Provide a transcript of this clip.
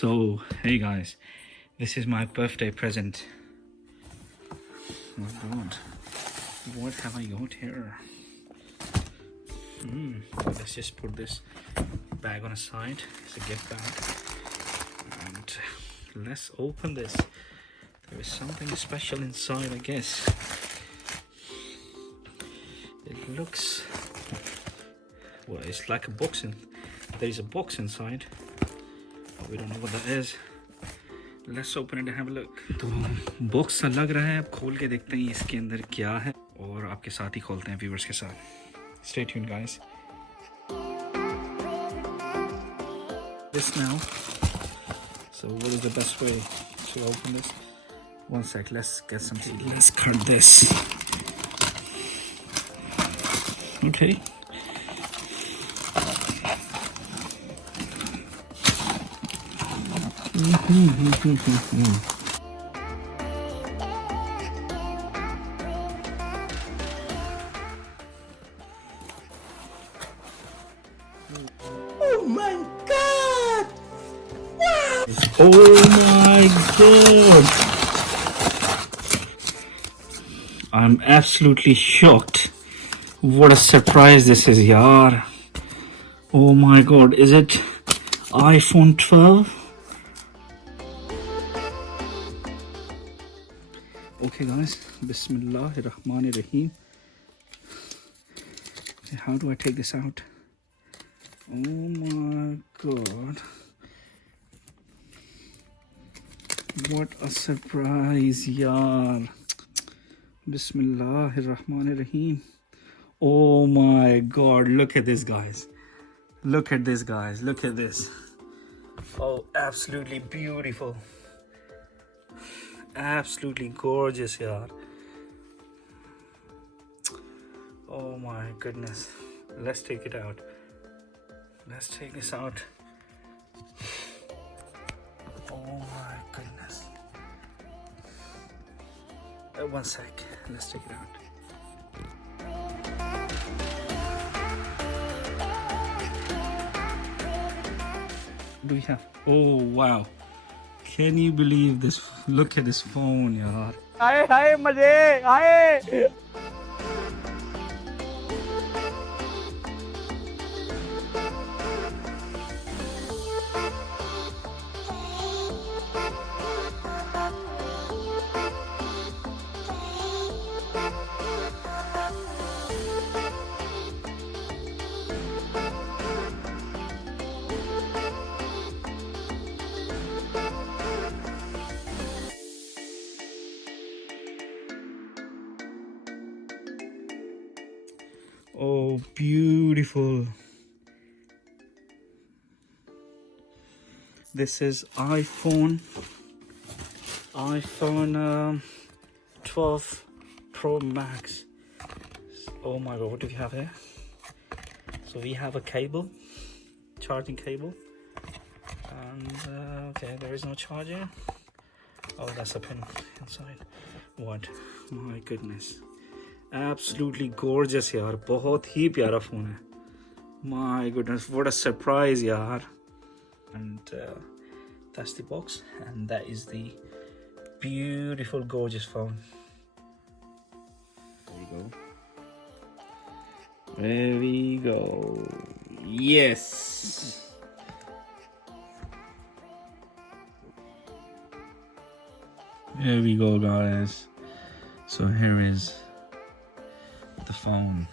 So, hey guys, this is my birthday present. Oh God, what have I got here? Let's just put this bag on a side. It's a gift bag. And let's open this. There is something special inside, I guess. It looks... well, it's like a box. There is a box inside. We don't know what that is. Let's open it and have a look. तो box सा लग रहा है, अब खोल के देखते हैं इसके अंदर क्या है और आपके साथ ही खोलते हैं व्यूअर्स के साथ. Stay tuned, guys. This now. So what is the best way to open this? One sec, let's get some tea. Let's cut this. Okay. Oh my God! Wow! Oh my God! I'm absolutely shocked. What a surprise this is, yaar. Oh my God, is it iPhone 12? Okay guys, Bismillahirrahmanirrahim. How do I take this out? Oh my God. What a surprise, yaar. Bismillahirrahmanirrahim. Oh my God, look at this, guys. Look at this, guys. Look at this. Oh, absolutely beautiful. Absolutely gorgeous, yaar. Oh my goodness. Let's take it out. Let's take this out. Oh my goodness. One sec. Let's take it out. What do we have? Oh wow. Can you believe this? Look at this phone, yaar. Hi, hi, maze, hi. Oh, beautiful. This is iPhone 12 Pro Max. Oh my God, what do we have here? So we have a cable, charging cable. And okay, there is no charger. Oh, that's a pin inside. What? My goodness. Absolutely gorgeous, yaar. बहुत ही प्यारा phone है. My goodness, what a surprise, yaar. And that's the box, and that is the beautiful, gorgeous phone. There we go. There we go. Yes. There we go, guys. So here is the phone.